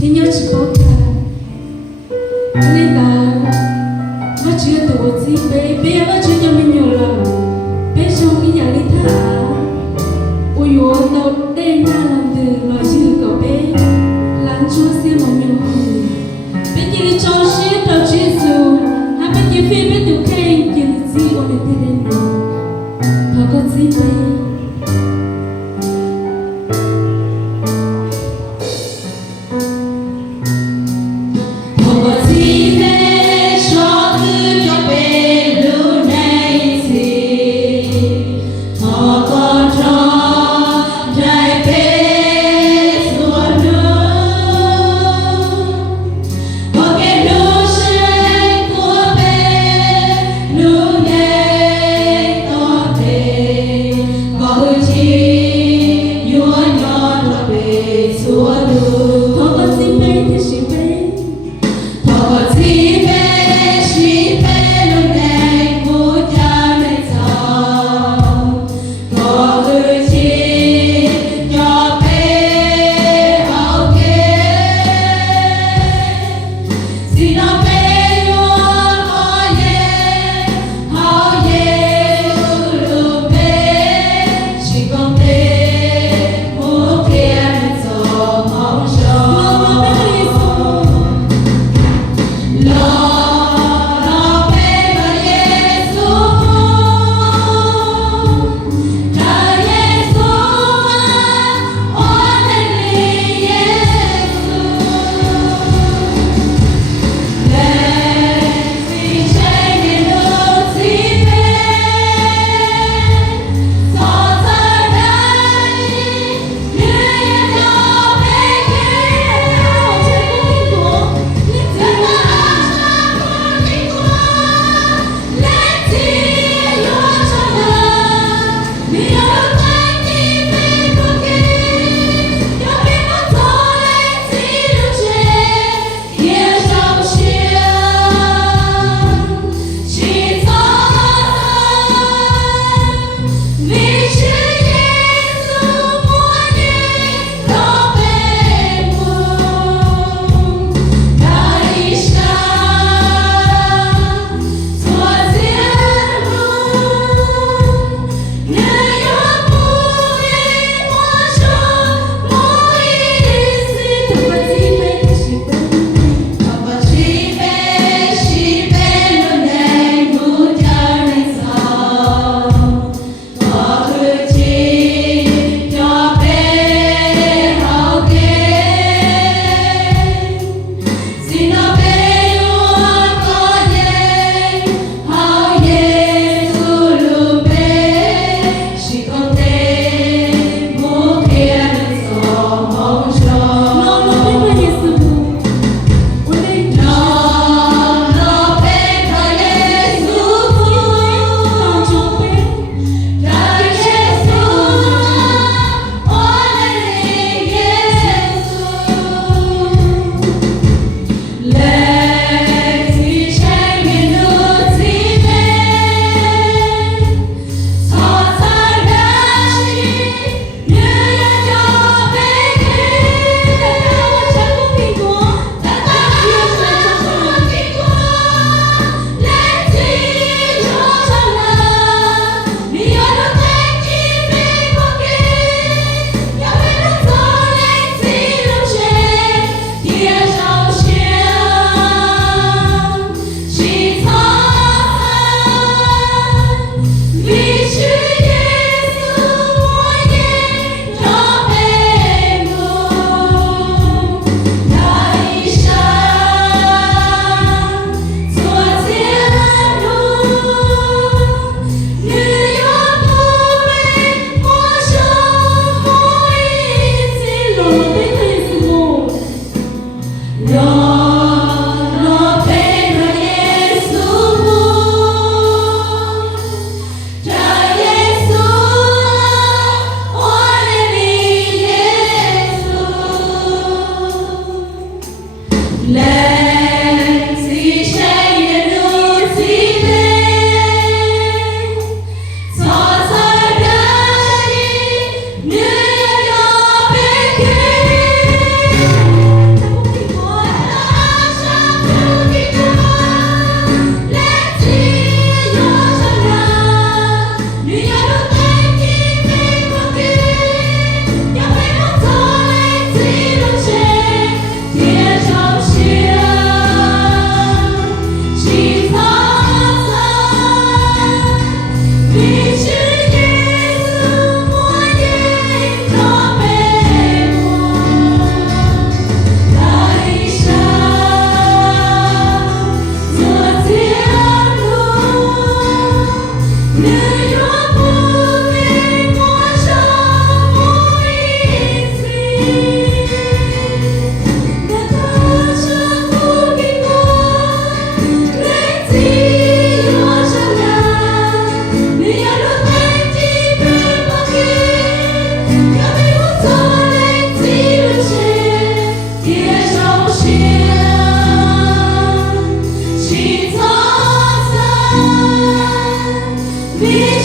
thì nhớ chỉ có cả nên là nó chưa đủ gì bé nó chưa cho mình nhiều lần bé trong cái nhà đi thả ôi yo tao đen na làm từ nói chữ của bé lắng chúa xem mà mình hồn bé chỉ đi cho ship tao chỉ dù hai bé chỉ phim bé tụi khen chỉ đi gì ôn để tiền nào thọ có gì bé Hãy subscribe cho kênh Ghiền Mì Gõ để không bỏ lỡ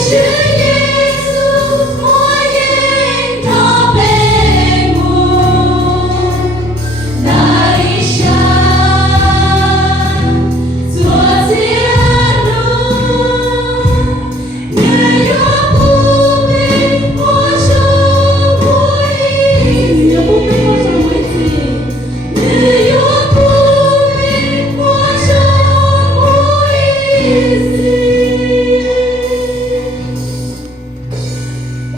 是。